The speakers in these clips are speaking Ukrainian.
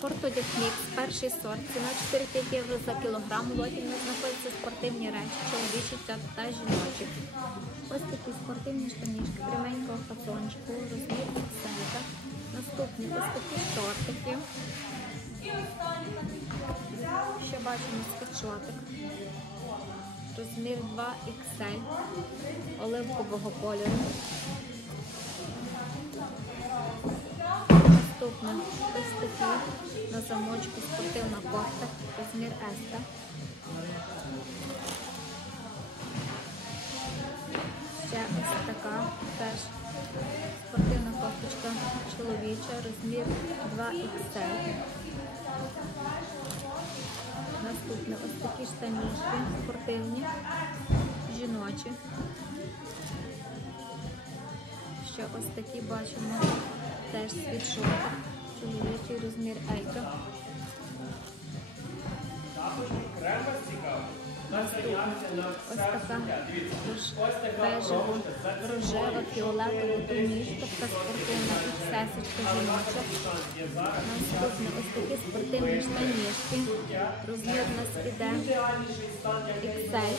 Спортодяг мікс, перший сорт, ціна 4-5 євро за кілограм. Лоті в нас знаходяться спортивні речі, чоловічі та, жіночі. Ось такі спортивні штанішки, пряменького фасончику, розмір XL. Наступні ось такі шортики. Ще бачимо світшотик. Розмір 2XL оливкового кольору. Наступне ось такі на замочку спортивна кофта, розмір Еста. Ще ось така теж спортивна кофточка чоловіча, розмір 2XL. Наступне ось такі штанішки спортивні, жіночі. Ще ось такі бачимо теж світшотик, чоловічий розмір Елька. Ось така руж- рожева, фіолетова тонічка, така спортивна іксесочка жіноча. Наступне ось такі спортивні штанішки. Розмір у нас іде XL.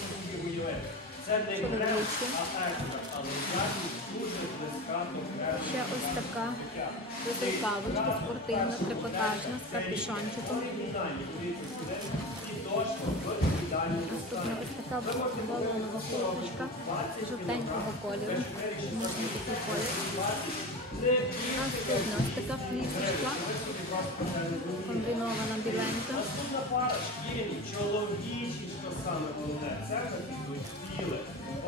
Чоловічі. Ще ось така безрукавочка спортивна, трикотажна з капюшончиком. Наступна ось така балонова курточка жовтенького кольору. Можна такий колір. Наступна ось така флісочка. Комбінована біленька. Чоловічі, саме головне, це біле.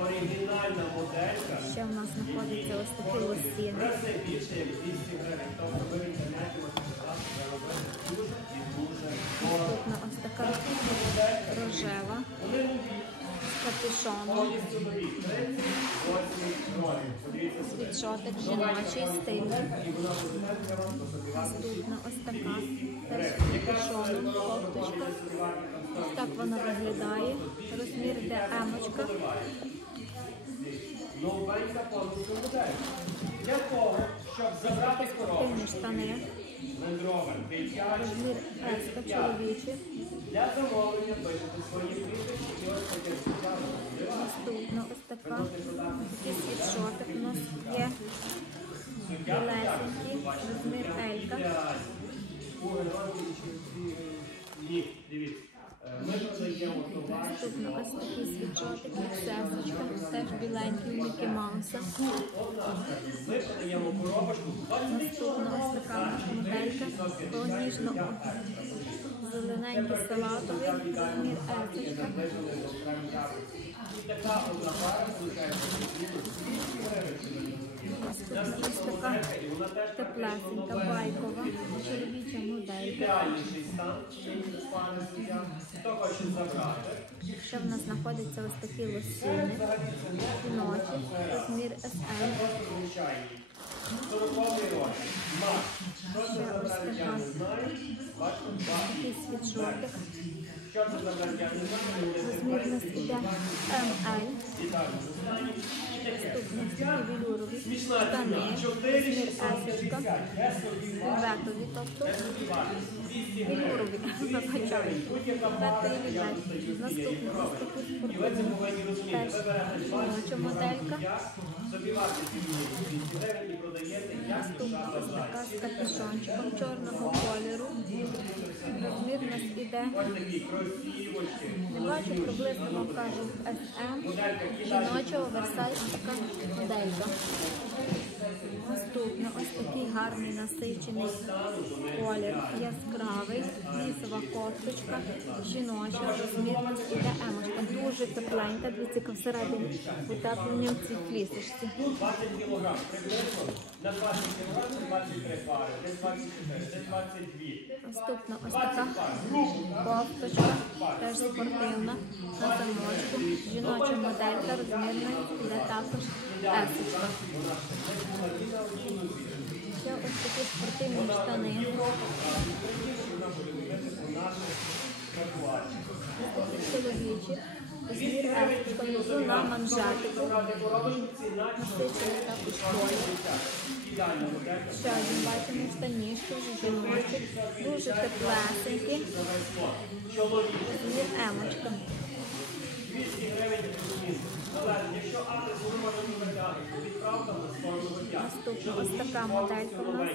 Оригінальна моделька. Ще в нас знаходяться ось такі лосіни. Це більше як 200 гривень. Тобто ви в інтернеті можете шукати, де робити дуже і дуже дорого. Наступна ось така рожева з капюшоном. Повністю нові. 38 років. Подивіться сюди. Світшотик жіночий, вас. Наступна ось така теж капюшоном, кофточка. Ось так вона виглядає. Розмір де емочка. Для того, щоб забрати коробку. Спортивні штани. Розмір еска чоловічий. Для замовлення пишете свої прізвища і ось. Наступна ось така. Такий світшотик у нас є. Білесенький. Розмір Елька. Ні, дивіться. Товар. Ось такий світшотик, сесочка, теж біленький Мікі Мауса. Ми продаємо коробочку 20 Наступна ось така моделька, ніжно зелененький салатовий, розмір есочка. І така одна пара, виходить, Наступна ось така теплесенька, байкова, чоловіча моделька. Ще в нас знаходяться ось такі лосіни, ночі, розмір SM. Звичайний. 40-й років. Мак. Що це Ще ось така не знаю. Два. такий світшотик. Що це за бренд, я не знаю. Розмір у нас іде такі велюрові Смішна штани, розмір 4,650. есочка, Я собі вельветові, тобто 200 гривень. велюрові, вибачаю. Будь-яка пара, я вельветові. достаю Наступна цієї ось повинні розуміти. теж жіноча моделька. собі вартість її 200 гривень і продаєте, як душа Наступна ось така з капюшончиком чорного кольору. Розмір у нас іде. Не бачу, приблизно вам кажу СМ, жіночого, оверсайзська моделька. Наступна ось такий гарний насичений колір, яскравий, лісова кофточка, жіноча, розмір іде емочка. Дуже тепленька, дивіться, всередині утеплення в цій флісочці. 20 кілограм приблизно на 20 кілограм 23 пари, десь 24, десь 22. Наступна ось така кофточка, теж спортивна, на замочку, жіноча моделька, розмірна, іде також есочка. Ще ось такі спортивні штани. Чоловічі, елечка на манжетику. Насичений також колір. Ще один бачимо штанішки, дуже теплесенькі. Розмір емочка. 200 гривень плюс-мінус. Залежить, якщо адрес ви можете витягнути, Наступна ось така моделька у нас.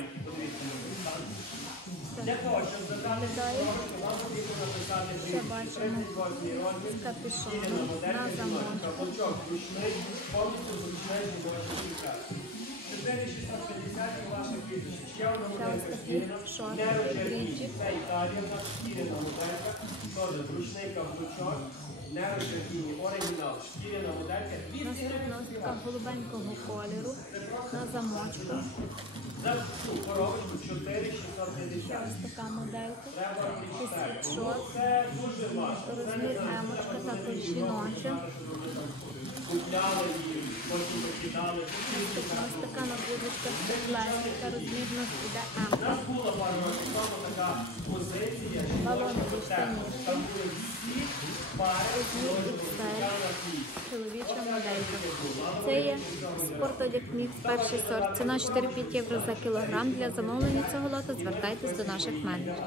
Для того, щоб задати Виглядає. вам потрібно написати Ще бачимо з капюшоном на замочку. каблучок ручний, повністю зручний жіночий кілька. 4650 у ваших прізвищ. Ще одна Ще ось такі шорти, бріджі. Це Італія, у нас шкіряна моделька. Теж зручний каблучок. Не рожеві. Оригінал. Шкіряна моделька. Наступна голубенького кольору на замочку. За цю коробочку Ще 4650. ось така моделька. Це дуже важко. Розмір емочка також жіноча. Купляли її, потім. Наступна ось така набудочка пластика, розмір у нас У нас була пару років тому така позиція, що Балонові штанішки. там були всі пари, Розмір XL. на фліс. Чоловіча моделька. Це є спортодяг мікс перший сорт. Ціна 4-5 євро за кілограм. Для замовлення цього лоту звертайтесь до наших менеджерів.